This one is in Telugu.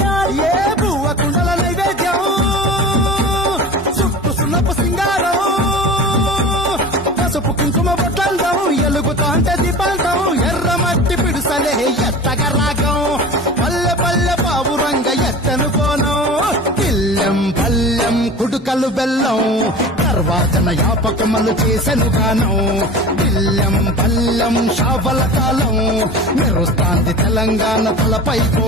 డాల్ ఏ బువ్వ కుండల నైవేద్యం చుట్టూ సున్నపు సింగారం పసుపు కుంకుమ బొట్లందం ఎలుగుతాంటే దీపాంతం ఎర్ర మట్టి పిడుసలే ఎత్తగ రాగం పల్లె పల్లె పావురంగ ఎత్తను కోనం పిల్లెం పల్లెం కుడుకలు బెల్లం తర్వాతన యాపకమలు చేసెను గానం పిల్లెం పల్లెం షావల కాలం మెరుస్తాంది తెలంగాణ తలపై